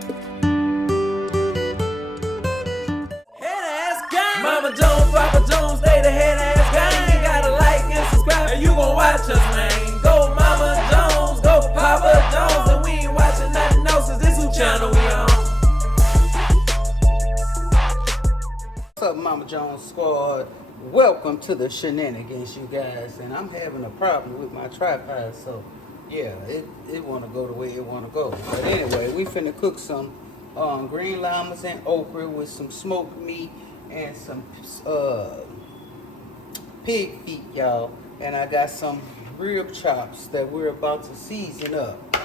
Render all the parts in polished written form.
Head ass gang. Mama Jones, Papa Jones, they the head ass gang. You gotta like and subscribe, and you gon' watch us, man. Go Mama Jones, go Papa Jones, and we ain't watching nothing else. Cause this who channel we on. What's up, Mama Jones squad? Welcome to the shenanigans, you guys. And I'm having a problem with my tripod, so yeah, it want to go the way it want to go. But anyway, we finna cook some green llamas and okra with some smoked meat and some pig feet, y'all. And I got some rib chops that we're about to season up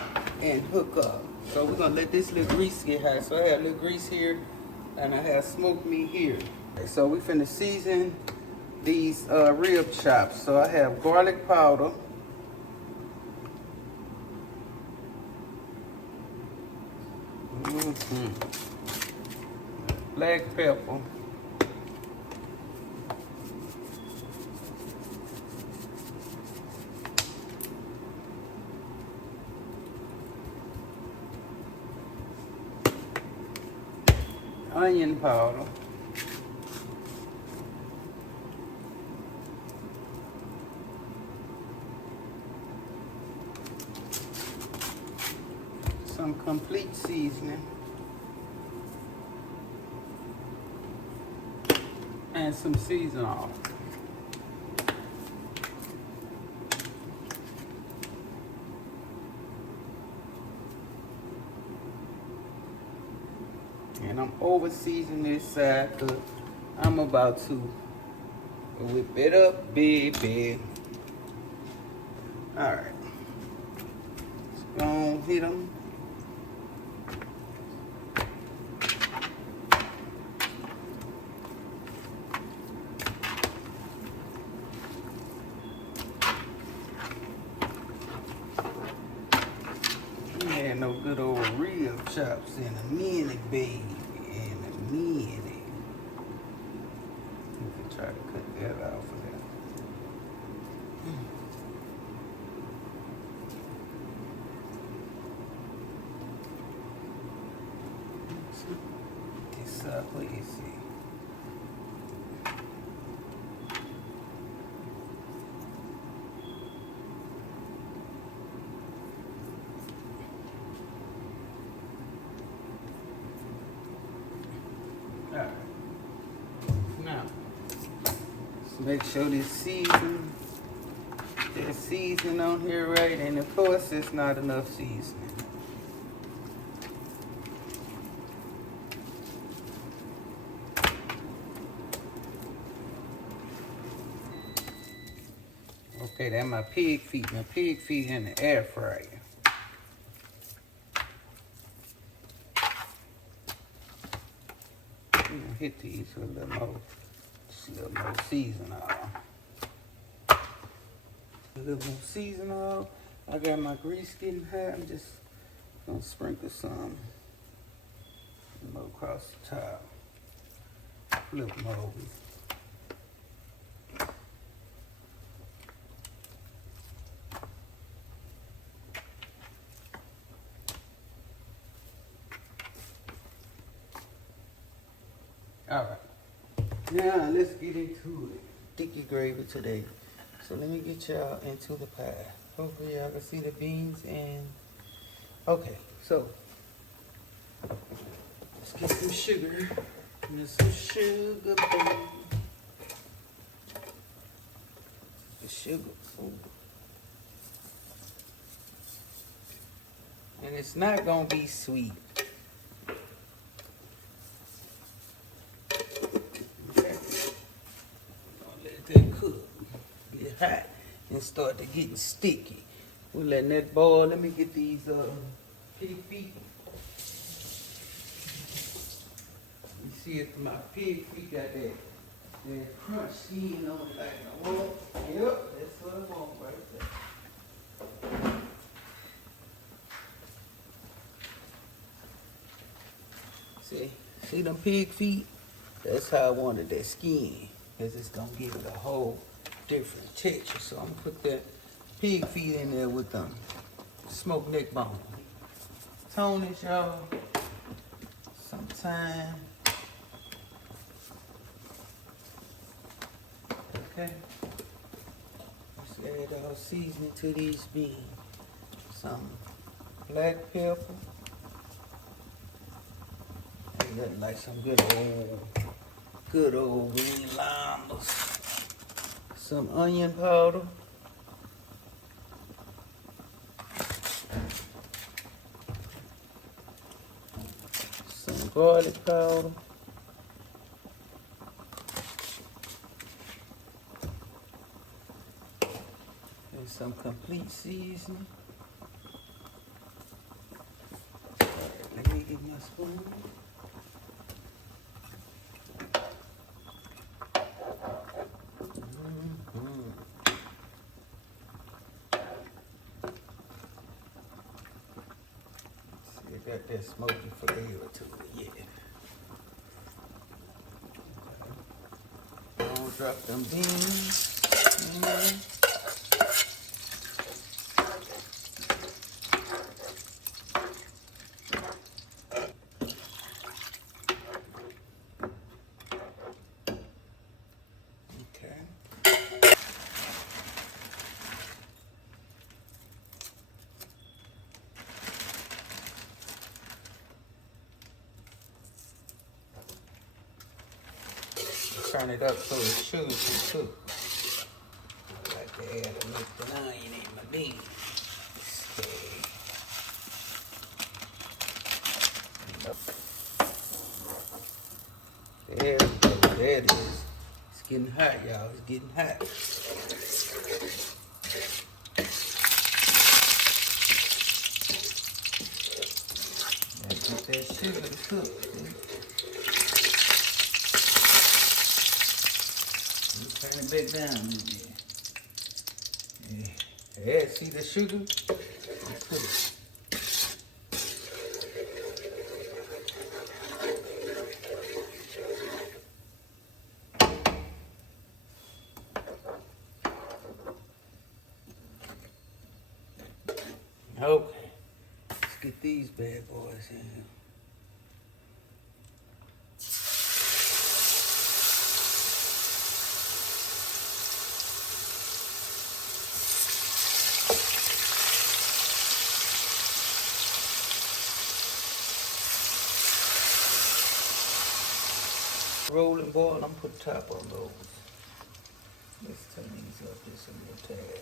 and hook up. So we're gonna let this little grease get hot. So I have a little grease here and I have smoked meat here. So we finna season these rib chops. So I have garlic powder, black pepper, onion powder, some complete seasoning, and some season oil. And I'm over seasoning this side because I'm about to whip it up, baby. All right, let's go on, hit them. Man, no good old rib chops in a minute, baby. In a minute. We can try to cut that out for that. This up, what you see? Alright. Now, let's make sure this season, there's seasoning on here right, and of course it's not enough seasoning. Okay, that's my pig feet. My pig feet in the air fryer. I'm gonna hit these with a little more, just a little more season oil. A little more season oil. I got my grease getting hot. I'm just gonna sprinkle some more across the top. Flip them over. All right, now let's get into it. Sticky gravy today. So let me get y'all into the pie. Hopefully y'all can see the beans and, okay, so let's get some sugar. Get some sugar, baby. The sugar. Ooh. And it's not gonna be sweet. Hot and start to getting sticky. We're letting that boil. Let me get these pig feet. You see if my pig feet got that crunch skin on it like I want. Yep, that's what I want right there. See them pig feet? That's how I wanted that skin. Because it's gonna give it a whole different texture. So I'm gonna put that pig feet in there with them smoked neck bone. Tone it, y'all. time. Okay. Let's add our seasoning to these beans. Some black pepper. And nothing like some good old green llamas. Some onion powder. Some garlic powder. And some complete seasoning. Let me get my spoon. Got that smoky flavor to it, yeah. Don't drop them beans. Okay. Turn it up so it should cook. I like to add a little onion in my beans. There we go. There it is. It's getting hot, y'all. It's getting hot. Gotta get that sugar to cook. Turn it back down a little bit. Yeah, see the sugar? Let's put it. Okay, let's get these bad boys in here. Rolling boil, I'm put top on those. Let's turn these up just a little tad.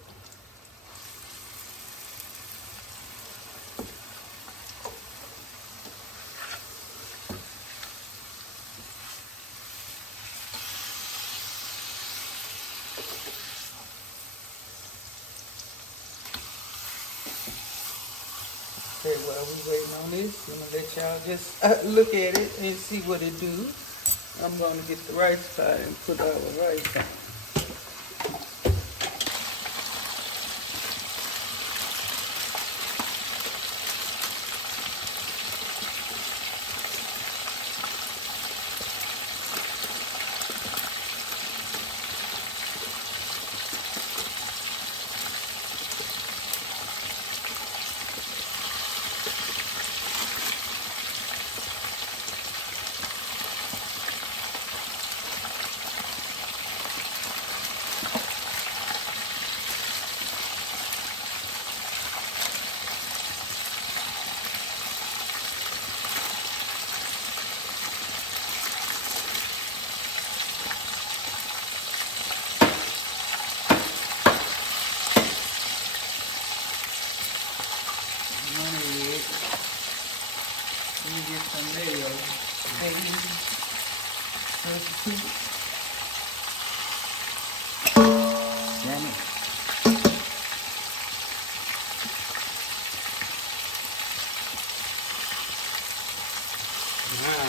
Okay, while we waiting on this, I'm gonna let y'all just look at it and see what it do. I'm gonna get the rice pot and put our rice on.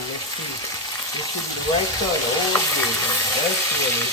Let's see. This should be the right color. Oh, good. That's what it is.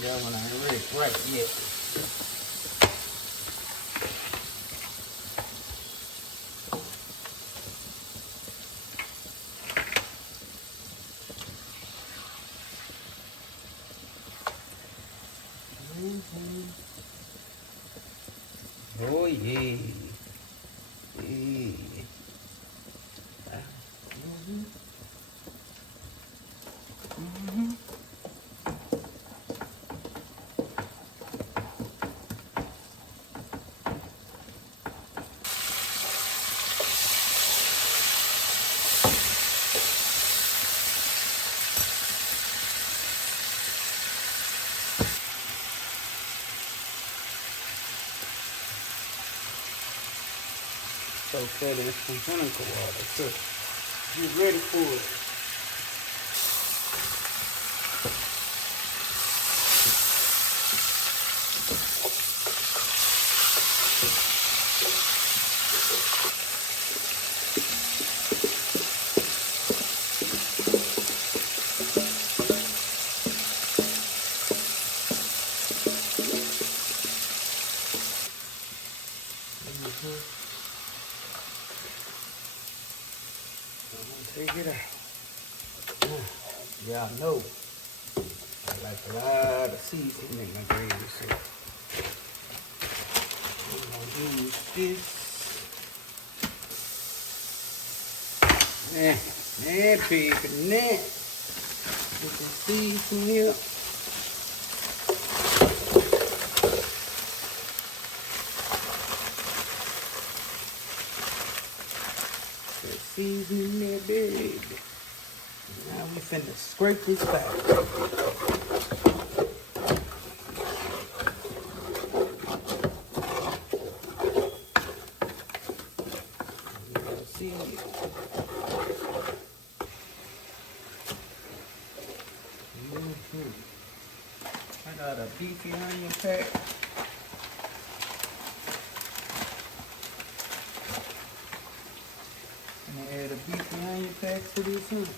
That one ain't ready right yet. Oh yeah. Yeah. So that in some vinegar water to get ready for it. Take it out. Y'all know I like a lot of seasoning in my gravy, so I'm gonna use this. That big and that. Put some seasoning here. Put seasoning there, baby. Now we finna scrape this back. See it. I got a beefy onion pack. I'm gonna add a beefy onion pack to this one.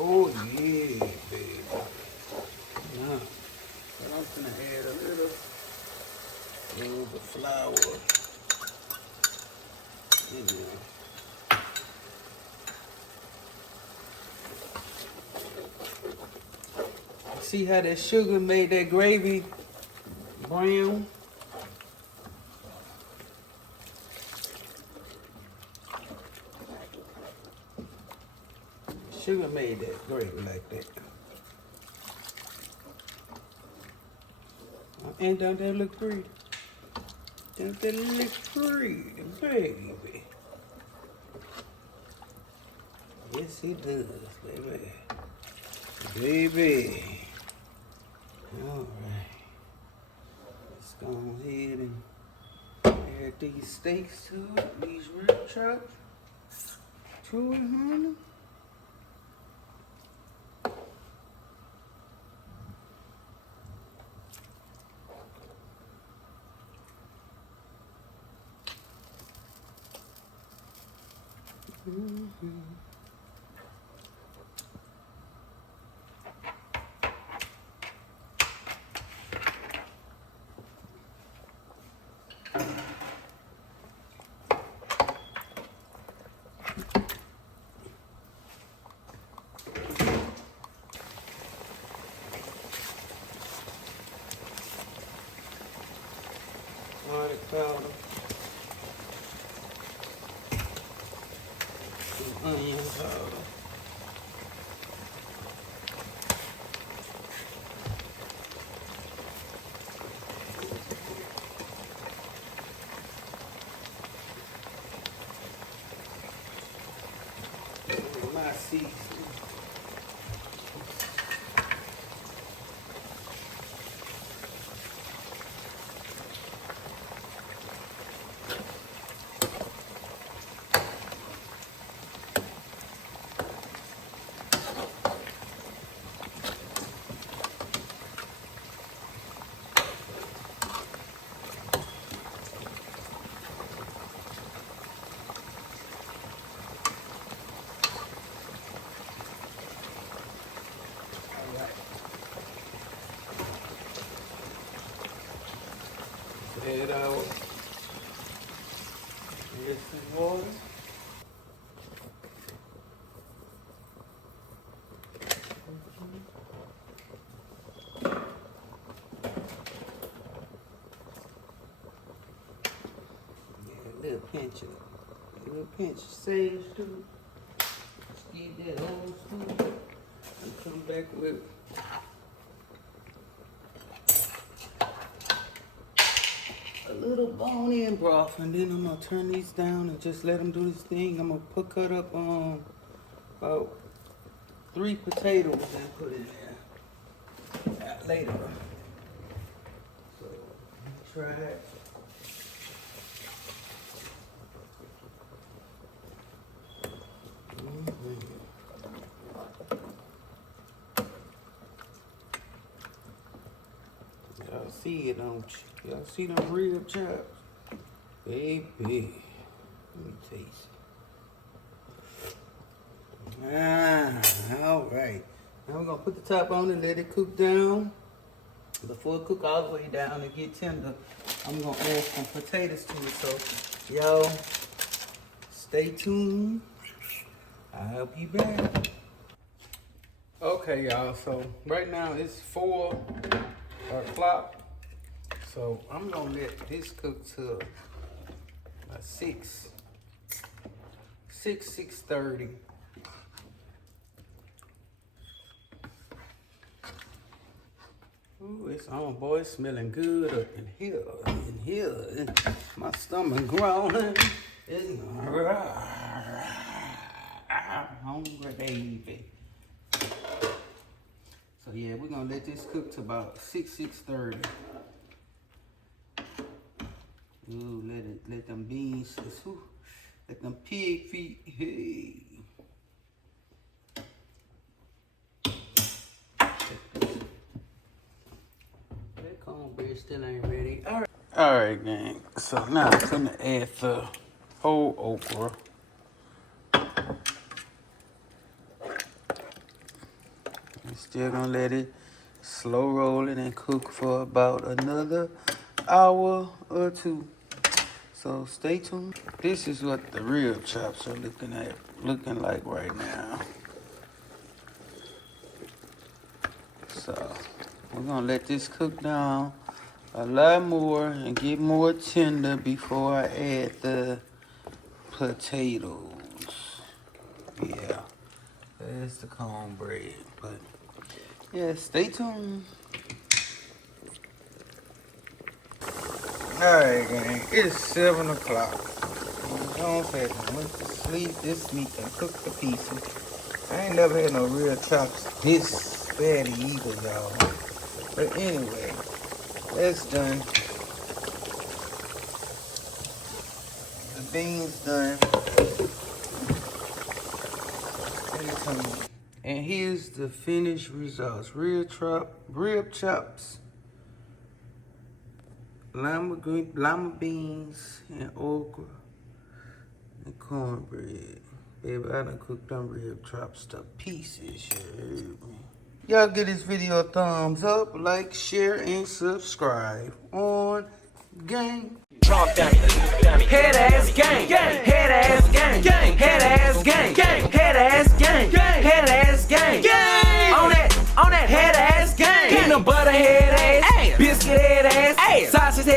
Oh yeah, baby. Now, but I'm gonna add a little bit of flour in there. See how that sugar made that gravy brown? Sugar made that gravy like that. And don't that look pretty? Don't that look pretty, baby? Yes, it does, baby. Baby. All right. Let's go ahead and add these steaks to it, these rib chops to it, honey. Garlic powder, some onion powder. My seasoning. Add our some water. Yeah, a little pinch of sage too. Let's keep that old school and come back with a little bone-in broth, and then I'm gonna turn these down and just let them do this thing. I'm gonna cut up about 3 potatoes and put it in later. So try that. Y'all see it, don't you? Y'all see them rib chops? Baby, let me taste it. All right. Now we're gonna put the top on and let it cook down. Before it cook all the way down and get tender, I'm gonna add some potatoes to it. So y'all stay tuned. I'll be back. Okay, y'all. So right now it's 4 o'clock. So I'm gonna let this cook till 6:30. Ooh, it's on, boy. It's smelling good up in here. My stomach growling. It's hungry, baby. So yeah, we're gonna let this cook to about 6:30. Ooh, let them beans, let them pig feet, hey. That cornbread still ain't ready. All right, gang. So now I'm gonna add the whole okra. I'm still gonna let it slow roll it and cook for about another hour or 2. So stay tuned. This is what the rib chops are looking like right now. So we're gonna let this cook down a lot more and get more tender before I add the potatoes. Yeah, there's the cornbread. But yeah, stay tuned. Alright, gang, it's 7 o'clock. Don't say I went to sleep. This meat and cook the pieces. I ain't never had no real chops this fatty either, y'all. But anyway, that's done. The beans done. And here's the finished results. Rib chops, lima beans, and okra, and cornbread. Baby, I done cooked them rib chops to pieces, you heard me? Y'all give this video a thumbs up, like, share, and subscribe on gang. Head ass gang, head ass gang, head ass gang, head ass gang, head ass gang, on that head ass gang, peanut butter head ass, biscuit head ass, sausage head.